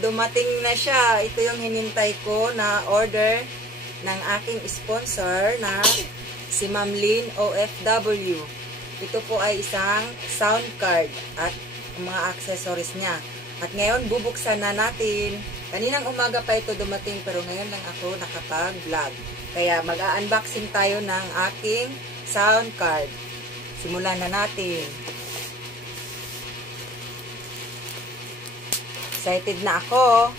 dumating na siya. Ito yung hinintay ko na order ng aking sponsor na si Ma'am Lynn OFW. Ito po ay isang sound card at mga accessories niya. At ngayon, bubuksan na natin. Kaninang umaga pa ito dumating pero ngayon lang ako nakapag-vlog. Kaya mag-unboxing tayo ng aking sound card. Simulan na natin. Excited na ako.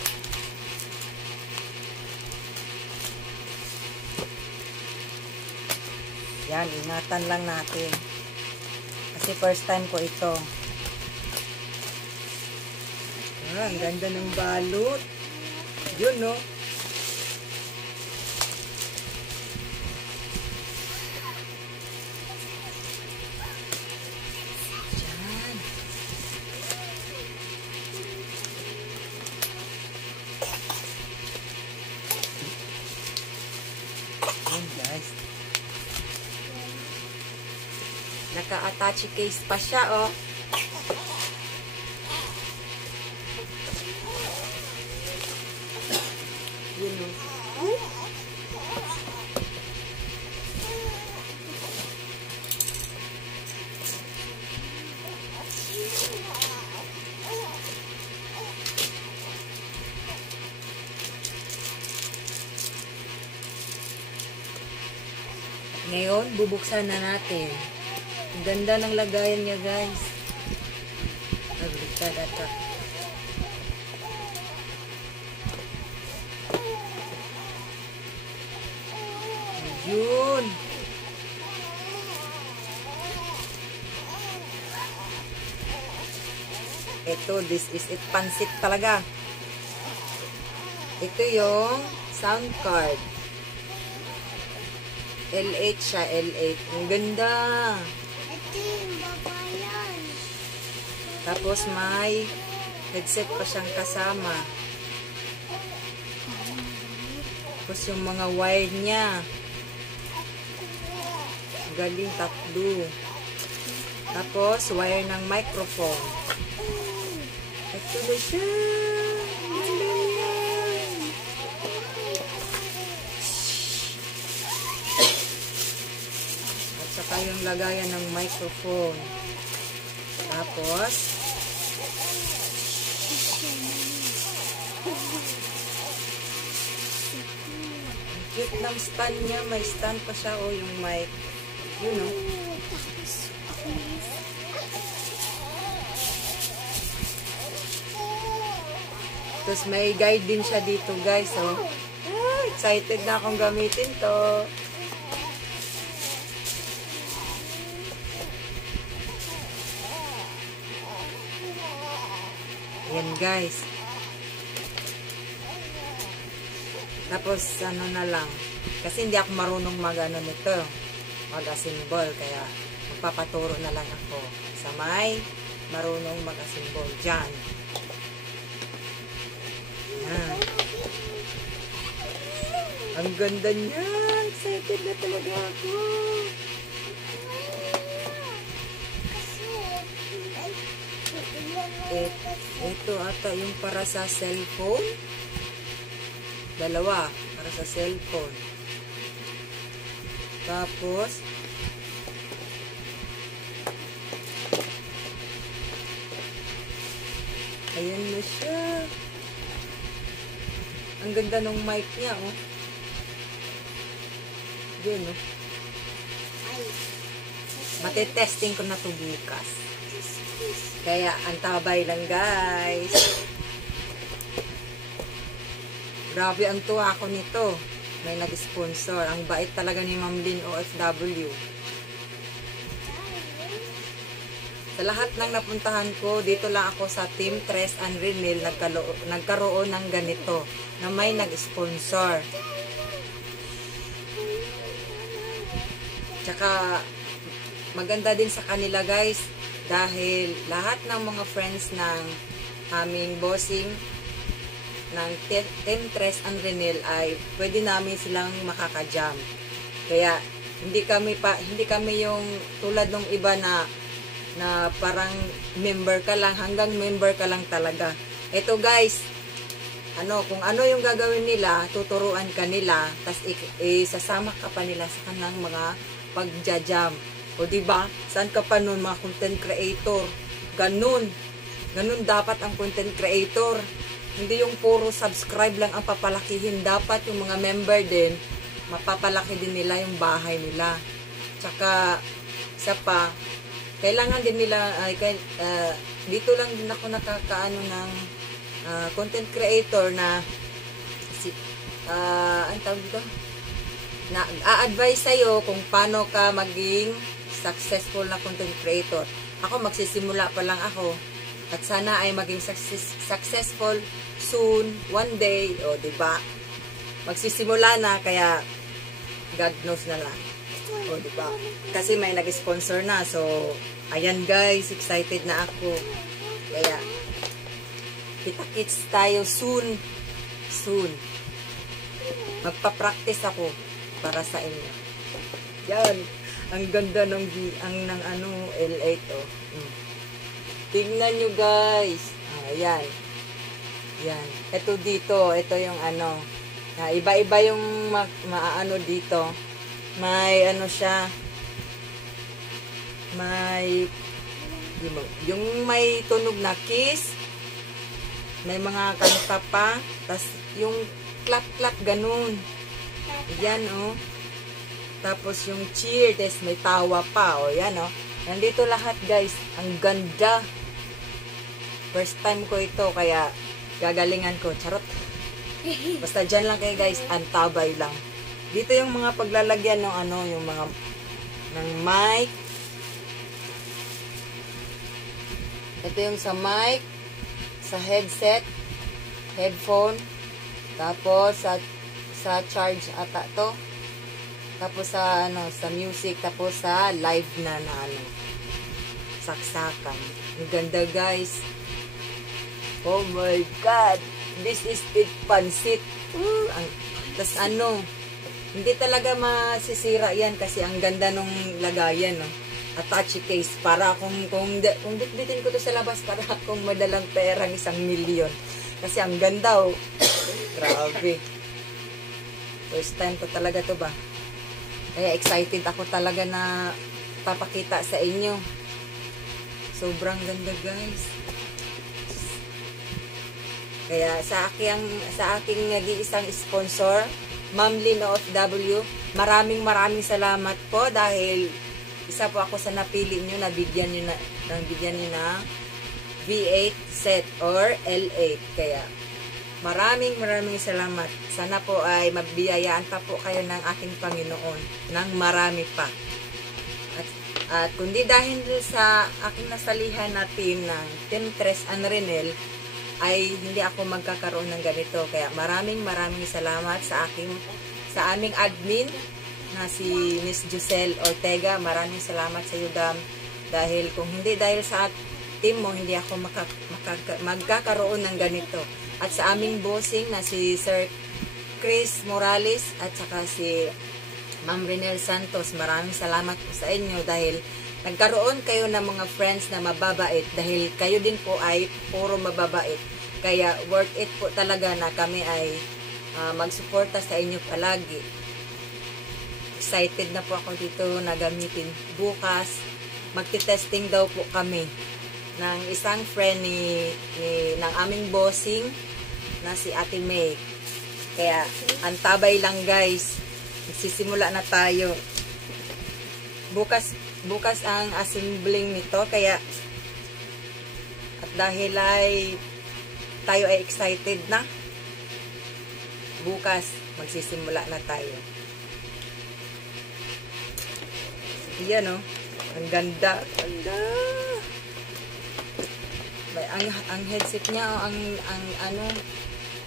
Yan, ingatan lang natin. Kasi first time ko ito. Ah, ang ganda ng balot. Yun, no? Guys, naka-attach case pa siya, oh. Yun, oh. Ngayon, bubuksan na natin. Ang ganda ng lagayan niya, guys. Nagbaliktad ata. Yun. Ito, this is it. Pansit talaga. Ito yung sound card. L8 siya, L8. Ang ganda. Ito yung babayan. Tapos may headset pa siyang kasama. Tapos yung mga wire niya. Galing, tatlo. Tapos wire ng microphone. Ito na siya. Saka yung lagayan ng microphone. Tapos, ang cute ng stand niya. May stand pa siya, o yung mic. Yun, o. Tapos may guide din siya dito, guys, o. Ah, excited na akong gamitin to. Yan, guys. Tapos ano na lang, kasi hindi ako marunong mag-ano nito, mag-assemble, kaya magpapaturo na lang ako sa may marunong mag-assemble dyan. Yan. Ang ganda niya. Excited na talaga ako. Ito ata yung para sa cellphone. Dalawa para sa cellphone. Tapos ayan na siya. Ang ganda ng mic niya, oh. Yun, oh. Matitesting ko na ito bukas. Kaya, antabay lang, guys. Grabe ang tuwa ako nito. May nag-sponsor. Ang bait talaga ni Ma'am Lynn OFW. Sa lahat ng napuntahan ko, dito lang ako sa Team Tres and Renil nagkaroon ng ganito na may nag-sponsor. Tsaka, maganda din sa kanila, guys. Dahil lahat ng mga friends ng aming bossing ng Team Tres and Renil ay pwede namin silang makaka-jam. Kaya hindi kami yung tulad ng iba na parang member ka lang, hanggang member ka lang talaga. Ito, guys, kung ano yung gagawin nila, tuturuan ka nila, tas isasama ka pa nila sa kanang mga pagjajam. O diba? Saan ka pa nun, mga content creator? Ganun. Ganun dapat ang content creator. Hindi yung puro subscribe lang ang papalakihin. Dapat yung mga member din, mapapalaki din nila yung bahay nila. Tsaka, isa pa, kailangan din nila, dito lang din ako nakakaano ng content creator na ang tawag dito, na a-advise sa'yo kung paano ka maging successful na content creator. Ako, magsisimula pa lang ako. At sana ay maging successful soon, one day, o diba? Magsisimula na, kaya God knows na lang. O diba? Kasi may nag-sponsor na, so ayan guys, excited na ako. Kaya kita-kits tayo soon. Soon. Magpa-practice ako para sa inyo. Yan. Ang ganda ng L8 oh. Tingnan nyo guys. Ayan. Yan. Ito dito. Ito yung iba-iba yung maaano dito. May siya. May yung may tunog na kiss. May mga kanta pa. Tas yung clap-clap ganun. Yan oh. Tapos yung cheer. Tas may tawa pa. O yan oh. Nandito lahat guys. Ang ganda. First time ko ito. Kaya gagalingan ko. Charot. Basta dyan lang kayo guys. Antabay lang. Dito yung mga paglalagyan ng yung mga ng mic. Ito yung sa mic, sa headset, headphone, tapos sa charge ata to. Tapos sa sa music, tapos sa live na saksakan. Ang ganda guys. Oh my God. This is it pansit. Tas hindi talaga masisira yan kasi ang ganda nung lagayan, no? Attache case para kung bitbitin ko to sa labas para kung madalang perang 1 milyon. Kasi ang ganda, oh. Grabe. First time to talaga to ba? Kaya excited ako talaga na papakita sa inyo. Sobrang ganda, guys. Kaya sa aking nag-iisang sponsor, Ma'am Lynn OFW, maraming salamat po dahil isa po ako sa napili nyo na bigyan nyo na V8 set or L8. Kaya maraming salamat. Sana po ay mabiyayaan pa po kayo ng ating Panginoon ng marami pa. At kundi dahil sa aking nasalihan na team ng Team Tres and Renel, ay hindi ako magkakaroon ng ganito. Kaya maraming salamat sa aming admin na si Miss Giselle Ortega. Maraming salamat sa iyo, Dam. Dahil kung hindi dahil sa team mo, hindi ako magkakaroon ng ganito. At sa aming bossing na si Sir Chris Morales at saka si Ma'am Renel Santos, maraming salamat po sa inyo dahil nagkaroon kayo ng mga friends na mababait dahil kayo din po ay puro mababait. Kaya worth it po talaga na kami ay magsuporta sa inyo palagi. Excited na po ako dito na gamitin. Bukas, magti-testing daw po kami ng isang friend ng aming bossing na si Ate May. Kaya antabay lang guys. Magsisimula na tayo. Bukas ang assembling nito, kaya at dahil ay tayo ay excited na, bukas magsisimula na tayo. Iyan oh, ang ganda. Ang headset niya oh,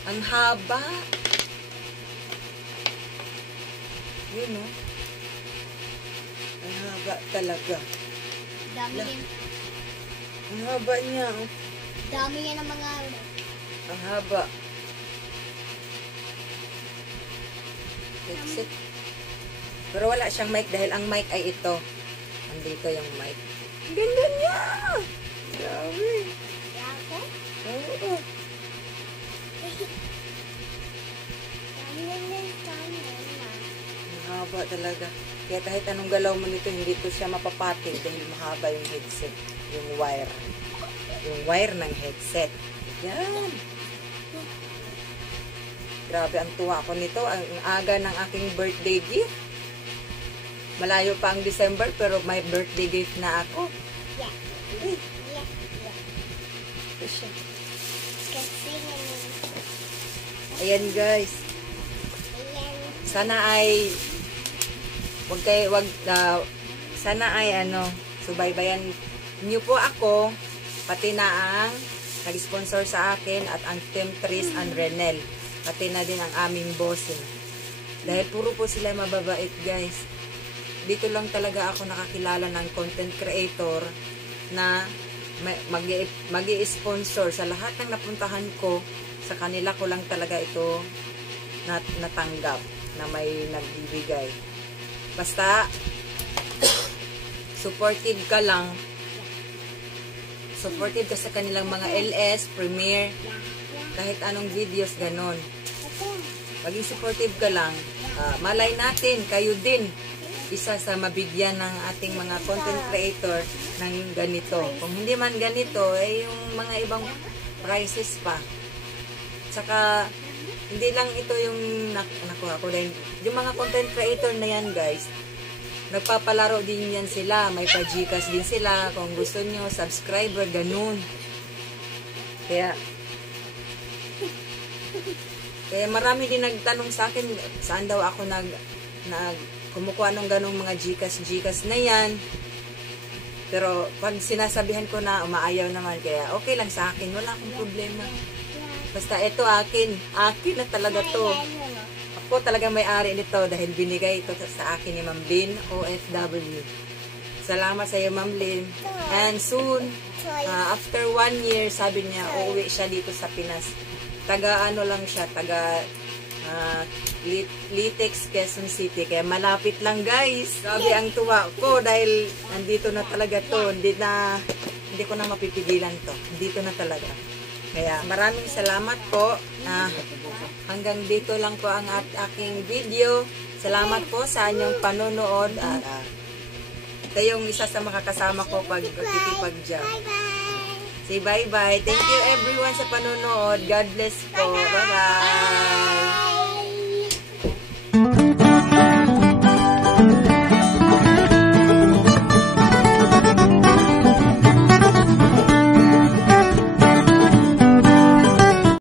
ang haba. Yun oh. Ang haba talaga. Dami yan. Ang haba niya. Oh. Dami yan ng mga... Ang haba. Headset. Pero wala siyang mic dahil ang mic ay ito. Andito yung mic. Ang ganda niya! Grabe. Ako? Oo. Mahaba talaga. Kaya kahit anong galaw mo nito, hindi to siya mapapating dahil mahaba yung headset. Yung wire. Yung wire ng headset. Yan. Grabe, ang tuwa ko nito. Ang aga ng aking birthday gift. Malayo pa ang December, pero may birthday gift na ako. Ayan guys. Sana ay sana ay subaybayan niyo po ako, pati na ang nag-sponsor sa akin at ang Team Tris and Renel, pati na din ang aming bossing. Dahil puro po sila mababait guys. Dito lang talaga ako nakakilala ng content creator na mag-i-sponsor sa lahat ng napuntahan ko. Sa kanila ko lang talaga ito natanggap na may nagbibigay. Basta supportive ka lang. Supportive ka sa kanilang mga LS, Premiere, kahit anong videos, ganon. Maging supportive ka lang. Malay natin, kayo din isa sa mabigyan ng ating mga content creator ng ganito. Kung hindi man ganito, yung mga ibang prices pa. Saka, hindi lang ito yung nakuha ko dahil yung mga content creator na yan guys, nagpapalaro din yan sila. May pa-Gcash din sila. Kung gusto nyo, subscriber, ganun. Kaya marami din nagtanong sa akin, saan daw ako kumukuha ng ganong mga Gcash na yan. Pero pag sinasabihan ko na umaayaw naman, kaya okay lang sa akin, wala akong problema. Basta ito akin na talaga to. Ako talaga may-ari nito dahil binigay ito sa akin ni Ma'am Lynn, OFW. Salamat sa iyo, Ma'am Lynn. And soon, after 1 year, sabi niya, uuwi siya dito sa Pinas. Taga lang siya, taga Litex, Quezon City. Kaya malapit lang guys. Grabe ang tuwa ko dahil nandito na talaga to. Hindi ko na mapipigilan to. Dito na talaga. Kaya maraming salamat po. Hanggang dito lang po ang aking video. Salamat po sa inyong panonood. Ito yung isa sa makakasama ko pag titipag-job. Say bye-bye. Thank you everyone sa panonood. God bless po. Bye-bye.